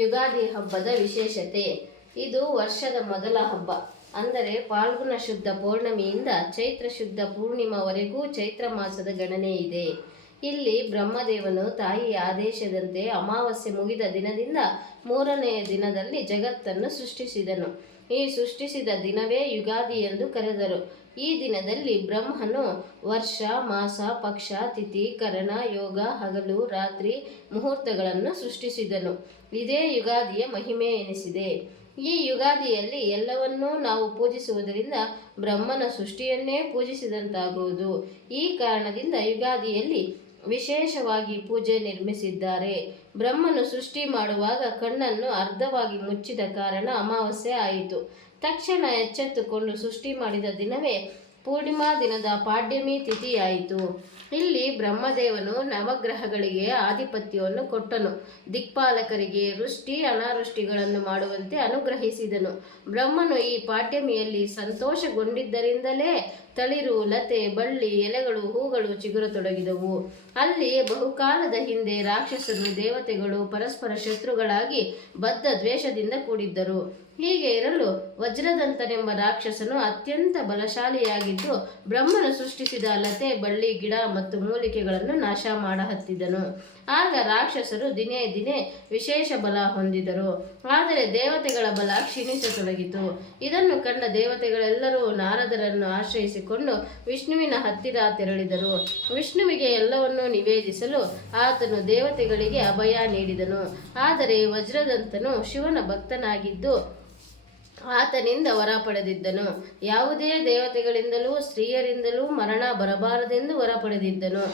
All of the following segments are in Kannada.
ಯುಗಾದಿ ಹಬ್ಬದ ವಿಶೇಷತೆ. ಇದು ವರ್ಷದ ಮೊದಲ ಹಬ್ಬ. ಅಂದರೆ ಫಾಲ್ಗುಣ ಶುದ್ಧ ಪೌರ್ಣಮಿಯಿಂದ ಚೈತ್ರ ಶುದ್ಧ ಪೂರ್ಣಿಮಾವರೆಗೂ ಚೈತ್ರ ಮಾಸದ ಗಣನೆ ಇದೆ. ಇಲ್ಲಿ ಬ್ರಹ್ಮದೇವನು ತಾಯಿಯ ಆದೇಶದಂತೆ ಅಮಾವಾಸ್ಯೆ ಮುಗಿದ ದಿನದಿಂದ ಮೂರನೆಯ ದಿನದಲ್ಲಿ ಜಗತ್ತನ್ನು ಸೃಷ್ಟಿಸಿದನು. ಈ ಸೃಷ್ಟಿಸಿದ ದಿನವೇ ಯುಗಾದಿ ಎಂದು ಕರೆದರು. ಈ ದಿನದಲ್ಲಿ ಬ್ರಹ್ಮನು ವರ್ಷ, ಮಾಸ, ಪಕ್ಷ, ತಿಥಿ, ಕರಣ, ಯೋಗ, ಹಗಲು, ರಾತ್ರಿ, ಮುಹೂರ್ತಗಳನ್ನು ಸೃಷ್ಟಿಸಿದನು. ಇದೇ ಯುಗಾದಿಯ ಮಹಿಮೆ ಎನಿಸಿದೆ. ಈ ಯುಗಾದಿಯಲ್ಲಿ ಎಲ್ಲವನ್ನೂ ನಾವು ಪೂಜಿಸುವುದರಿಂದ ಬ್ರಹ್ಮನ ಸೃಷ್ಟಿಯನ್ನೇ ಪೂಜಿಸಿದಂತಾಗುವುದು. ಈ ಕಾರಣದಿಂದ ಯುಗಾದಿಯಲ್ಲಿ ವಿಶೇಷವಾಗಿ ಪೂಜೆ ನಿರ್ಮಿಸಿದ್ದಾರೆ. ಬ್ರಹ್ಮನು ಸೃಷ್ಟಿ ಮಾಡುವಾಗ ಕಣ್ಣನ್ನು ಅರ್ಧವಾಗಿ ಮುಚ್ಚಿದ ಕಾರಣ ಅಮಾವಾಸ್ಯೆ ಆಯಿತು. ತಕ್ಷಣ ಎಚ್ಚೆತ್ತುಕೊಂಡು ಸೃಷ್ಟಿ ಮಾಡಿದ ದಿನವೇ ಪೂರ್ಣಿಮಾ ದಿನದ ಪಾಡ್ಯಮಿ ತಿಥಿಯಾಯಿತು. ಇಲ್ಲಿ ಬ್ರಹ್ಮದೇವನು ನವಗ್ರಹಗಳಿಗೆ ಆಧಿಪತ್ಯವನ್ನು ಕೊಟ್ಟನು. ದಿಕ್ಪಾಲಕರಿಗೆ ವೃಷ್ಟಿ ಅನಾವೃಷ್ಟಿಗಳನ್ನು ಮಾಡುವಂತೆ ಅನುಗ್ರಹಿಸಿದನು. ಬ್ರಹ್ಮನು ಈ ಪಾಡ್ಯಮಿಯಲ್ಲಿ ಸಂತೋಷಗೊಂಡಿದ್ದರಿಂದಲೇ ತಳಿರು, ಲತೆ, ಬಳ್ಳಿ, ಎಲೆಗಳು, ಹೂಗಳು ಚಿಗುರತೊಡಗಿದವು. ಅಲ್ಲಿ ಬಹುಕಾಲದ ಹಿಂದೆ ರಾಕ್ಷಸರು, ದೇವತೆಗಳು ಪರಸ್ಪರ ಶತ್ರುಗಳಾಗಿ ಬದ್ಧ ದ್ವೇಷದಿಂದ ಕೂಡಿದ್ದರು. ಹೀಗೆ ಇರಲು ವಜ್ರದಂತನೆಂಬ ರಾಕ್ಷಸನು ಅತ್ಯಂತ ಬಲಶಾಲಿಯಾಗಿದ್ದು ಬ್ರಹ್ಮನು ಸೃಷ್ಟಿಸಿದ ಲತೆ, ಬಳ್ಳಿ, ಗಿಡ ಮತ್ತು ಮೂಲಿಕೆಗಳನ್ನು ನಾಶ ಮಾಡಹತ್ತಿದನು. ಆಗ ರಾಕ್ಷಸರು ದಿನೇ ದಿನೇ ವಿಶೇಷ ಬಲ ಹೊಂದಿದರು. ಆದರೆ ದೇವತೆಗಳ ಬಲ ಕ್ಷೀಣಿಸತೊಡಗಿತು. ಇದನ್ನು ಕಂಡ ದೇವತೆಗಳೆಲ್ಲರೂ ನಾರದರನ್ನು ಆಶ್ರಯಿಸಿಕೊಂಡು ವಿಷ್ಣುವಿನ ಹತ್ತಿರ ತೆರಳಿದರು. ವಿಷ್ಣುವಿಗೆ ಎಲ್ಲವನ್ನೂ ನಿವೇದಿಸಲು ಆತನು ದೇವತೆಗಳಿಗೆ ಅಭಯ ನೀಡಿದನು. ಆದರೆ ವಜ್ರದಂತನು ಶಿವನ ಭಕ್ತನಾಗಿದ್ದು ಆತನಿಂದ ವರ ಪಡೆದಿದ್ದನು. ಯಾವುದೇ ದೇವತೆಗಳಿಂದಲೂ ಸ್ತ್ರೀಯರಿಂದಲೂ ಮರಣ ಬರಬಾರದೆಂದು ವರ ಪಡೆದಿದ್ದನು.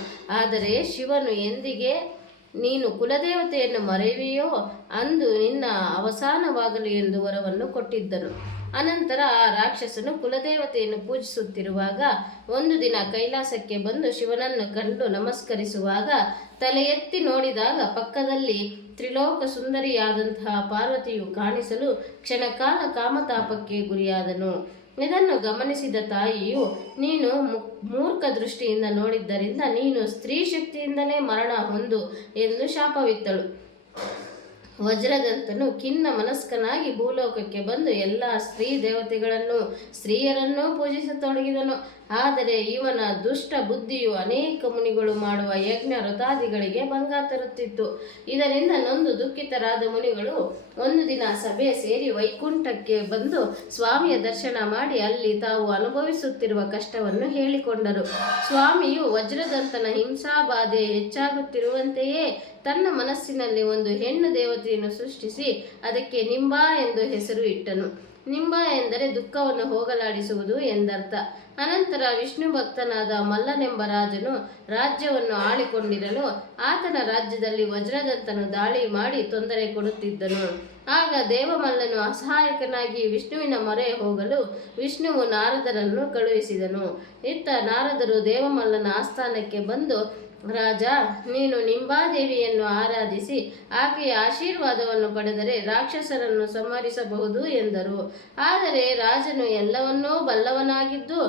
ಆದರೆ ಶಿವನು ಎಂದಿಗೆ ನೀನು ಕುಲದೇವತೆಯನ್ನು ಮರೆಯುವೆಯೋ ಅಂದು ನಿನ್ನ ಅವಸಾನವಾಗಲು ಎಂದು ವರವನ್ನು ಕೊಟ್ಟಿದ್ದನು. ಅನಂತರ ಆ ರಾಕ್ಷಸನು ಕುಲದೇವತೆಯನ್ನು ಪೂಜಿಸುತ್ತಿರುವಾಗ ಒಂದು ದಿನ ಕೈಲಾಸಕ್ಕೆ ಬಂದು ಶಿವನನ್ನು ಕಂಡು ನಮಸ್ಕರಿಸುವಾಗ ತಲೆ ಎತ್ತಿ ನೋಡಿದಾಗ ಪಕ್ಕದಲ್ಲಿ ತ್ರಿಲೋಕ ಸುಂದರಿಯಾದಂತಹ ಪಾರ್ವತಿಯು ಕಾಣಿಸಲು ಕ್ಷಣಕಾಲ ಕಾಮತಾಪಕ್ಕೆ ಗುರಿಯಾದನು. ಇದನ್ನು ಗಮನಿಸಿದ ತಾಯಿಯು, ನೀನು ಮೂರ್ಖ ದೃಷ್ಟಿಯಿಂದ ನೋಡಿದ್ದರಿಂದ ನೀನು ಸ್ತ್ರೀ ಶಕ್ತಿಯಿಂದಲೇ ಮರಣ ಹೊಂದು ಎಂದು ಶಾಪವಿತ್ತಳು. ವಜ್ರದಂತನು ಖಿನ್ನ ಮನಸ್ಕನಾಗಿ ಭೂಲೋಕಕ್ಕೆ ಬಂದು ಎಲ್ಲ ಸ್ತ್ರೀ ದೇವತೆಗಳನ್ನು ಸ್ತ್ರೀಯರನ್ನೂ ಪೂಜಿಸತೊಡಗಿದನು. ಆದರೆ ಇವನ ದುಷ್ಟ ಬುದ್ಧಿಯು ಅನೇಕ ಮುನಿಗಳು ಮಾಡುವ ಯಜ್ಞ ವ್ರತಾದಿಗಳಿಗೆ ಭಂಗ ತರುತ್ತಿತ್ತು. ಇದರಿಂದ ನೊಂದು ದುಃಖಿತರಾದ ಮುನಿಗಳು ಒಂದು ದಿನ ಸಭೆ ಸೇರಿ ವೈಕುಂಠಕ್ಕೆ ಬಂದು ಸ್ವಾಮಿಯ ದರ್ಶನ ಮಾಡಿ ಅಲ್ಲಿ ತಾವು ಅನುಭವಿಸುತ್ತಿರುವ ಕಷ್ಟವನ್ನು ಹೇಳಿಕೊಂಡರು. ಸ್ವಾಮಿಯು ವಜ್ರದಂತನ ಹಿಂಸಾಬಾಧೆ ಹೆಚ್ಚಾಗುತ್ತಿರುವಂತೆಯೇ ತನ್ನ ಮನಸ್ಸಿನಲ್ಲಿ ಒಂದು ಹೆಣ್ಣು ದೇವತೆಯನ್ನು ಸೃಷ್ಟಿಸಿ ಅದಕ್ಕೆ ನಿಂಬಾ ಎಂದು ಹೆಸರು ಇಟ್ಟನು. ನಿಂಬ ಎಂದರೆ ದುಃಖವನ್ನು ಹೋಗಲಾಡಿಸುವುದು ಎಂದರ್ಥ. ಅನಂತರ ವಿಷ್ಣು ಭಕ್ತನಾದ ಮಲ್ಲನೆಂಬ ರಾಜನು ರಾಜ್ಯವನ್ನು ಆಳಿಕೊಂಡಿರಲು ಆತನ ರಾಜ್ಯದಲ್ಲಿ ವಜ್ರದಂತನು ದಾಳಿ ಮಾಡಿ ತೊಂದರೆ ಕೊಡುತ್ತಿದ್ದನು. ಆಗ ದೇವಮಲ್ಲನು ಅಸಹಾಯಕನಾಗಿ ವಿಷ್ಣುವಿನ ಮೊರೆ ಹೋಗಲು ವಿಷ್ಣುವು ನಾರದರನ್ನು ಕಳುಹಿಸಿದನು. ಇತ್ತ ನಾರದರು ದೇವಮಲ್ಲನ ಆಸ್ಥಾನಕ್ಕೆ ಬಂದು, ರಾಜ, ನೀನು ನಿಂಬಾದೇವಿಯನ್ನು ಆರಾಧಿಸಿ ಆಕೆಯ ಆಶೀರ್ವಾದವನ್ನು ಪಡೆದರೆ ರಾಕ್ಷಸರನ್ನು ಸಂಹರಿಸಬಹುದು ಎಂದರು. ಆದರೆ ರಾಜನು ಎಲ್ಲವನ್ನೂ ಬಲ್ಲವನಾಗಿದ್ದು,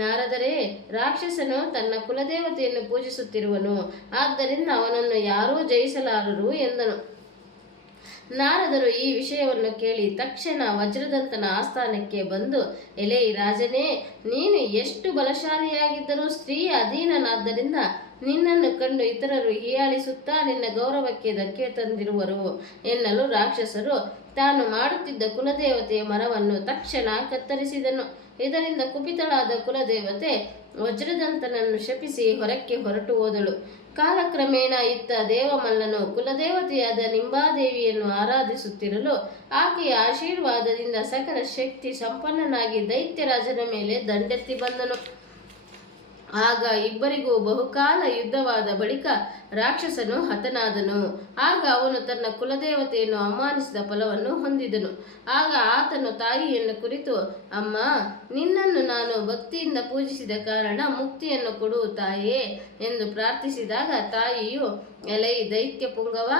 ನಾರದರೇ, ರಾಕ್ಷಸನು ತನ್ನ ಕುಲದೇವತೆಯನ್ನು ಪೂಜಿಸುತ್ತಿರುವನು, ಆದ್ದರಿಂದ ಅವನನ್ನು ಯಾರೂ ಜಯಿಸಲಾರರು ಎಂದನು. ನಾರದರು ಈ ವಿಷಯವನ್ನು ಕೇಳಿ ತಕ್ಷಣ ವಜ್ರದಂತನ ಆಸ್ಥಾನಕ್ಕೆ ಬಂದು, ಎಲೈ ರಾಜನೇ, ನೀನು ಎಷ್ಟು ಬಲಶಾಲಿಯಾಗಿದ್ದರೂ ಸ್ತ್ರೀಯ ಅಧೀನನಾದ್ದರಿಂದ ನಿನ್ನನ್ನು ಕಂಡು ಇತರರು ಹೀಯಾಳಿಸುತ್ತಾ ನಿನ್ನ ಗೌರವಕ್ಕೆ ಧಕ್ಕೆ ತಂದಿರುವರು ಎನ್ನಲು ರಾಕ್ಷಸರು ತಾನು ಮಾಡುತ್ತಿದ್ದ ಕುಲದೇವತೆಯ ಮರವನ್ನು ತಕ್ಷಣ ಕತ್ತರಿಸಿದನು. ಇದರಿಂದ ಕುಪಿತಳಾದ ಕುಲದೇವತೆ ವಜ್ರದಂತನನ್ನು ಶಪಿಸಿ ಹೊರಕ್ಕೆ ಹೊರಟು ಹೋದಳು. ಕಾಲಕ್ರಮೇಣ ಇತ್ತ ದೇವಮಲ್ಲನು ಕುಲದೇವತೆಯಾದ ನಿಂಬಾದೇವಿಯನ್ನು ಆರಾಧಿಸುತ್ತಿರಲು ಆಕೆಯ ಆಶೀರ್ವಾದದಿಂದ ಸಕಲ ಶಕ್ತಿ ಸಂಪನ್ನನಾಗಿ ದೈತ್ಯರಾಜನ ಮೇಲೆ ದಂಡೆತ್ತಿ ಬಂದನು. ಆಗ ಇಬ್ಬರಿಗೂ ಬಹುಕಾಲ ಯುದ್ಧವಾದ ಬಳಿಕ ರಾಕ್ಷಸನು ಹತನಾದನು. ಆಗ ಅವನು ತನ್ನ ಕುಲದೇವತೆಯನ್ನು ಅವಮಾನಿಸಿದ ಫಲವನ್ನು ಹೊಂದಿದನು. ಆಗ ಆತನು ತಾಯಿಯನ್ನು ಕುರಿತು, ಅಮ್ಮ, ನಿನ್ನನ್ನು ನಾನು ಭಕ್ತಿಯಿಂದ ಪೂಜಿಸಿದ ಕಾರಣ ಮುಕ್ತಿಯನ್ನು ಕೊಡು ತಾಯೇ ಎಂದು ಪ್ರಾರ್ಥಿಸಿದಾಗ ತಾಯಿಯು, ಎಲೈ ದೈತ್ಯ ಪುಂಗವ,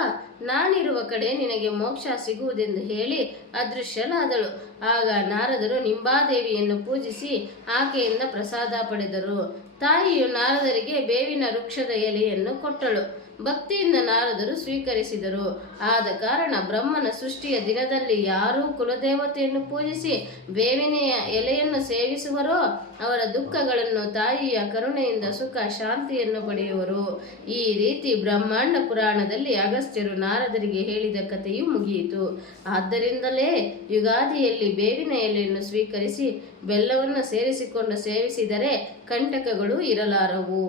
ನಾನಿರುವ ಕಡೆ ನಿನಗೆ ಮೋಕ್ಷ ಸಿಗುವುದೆಂದು ಹೇಳಿ ಅದೃಶ್ಯನಾದಳು. ಆಗ ನಾರದರು ನಿಂಬಾದೇವಿಯನ್ನು ಪೂಜಿಸಿ ಆಕೆಯಿಂದ ಪ್ರಸಾದ ಪಡೆದರು. ತಾಯಿಯು ನಾರದರಿಗೆ ಬೇವಿನ ವೃಕ್ಷದ ಎಲೆಯನ್ನು ಕೊಟ್ಟಳು. ಭಕ್ತಿಯಿಂದ ನಾರದರು ಸ್ವೀಕರಿಸಿದರು. ಆದ ಕಾರಣ ಬ್ರಹ್ಮನ ಸೃಷ್ಟಿಯ ದಿನದಲ್ಲಿ ಯಾರೂ ಕುಲದೇವತೆಯನ್ನು ಪೂಜಿಸಿ ಬೇವಿನ ಎಲೆಯನ್ನು ಸೇವಿಸುವರೋ ಅವರ ದುಃಖಗಳನ್ನು ತಾಯಿಯ ಕರುಣೆಯಿಂದ ಸುಖ ಶಾಂತಿಯನ್ನು ಪಡೆಯುವರು. ಈ ರೀತಿ ಬ್ರಹ್ಮಾಂಡ ಪುರಾಣದಲ್ಲಿ ಅಗಸ್ತ್ಯರು ನಾರದರಿಗೆ ಹೇಳಿದ ಕಥೆಯು ಮುಗಿಯಿತು. ಆದ್ದರಿಂದಲೇ ಯುಗಾದಿಯಲ್ಲಿ ಬೇವಿನ ಎಲೆಯನ್ನು ಸ್ವೀಕರಿಸಿ ಬೆಲ್ಲವನ್ನು ಸೇರಿಸಿಕೊಂಡು ಸೇವಿಸಿದರೆ ಕಂಟಕಗಳು ಇರಲಾರವು.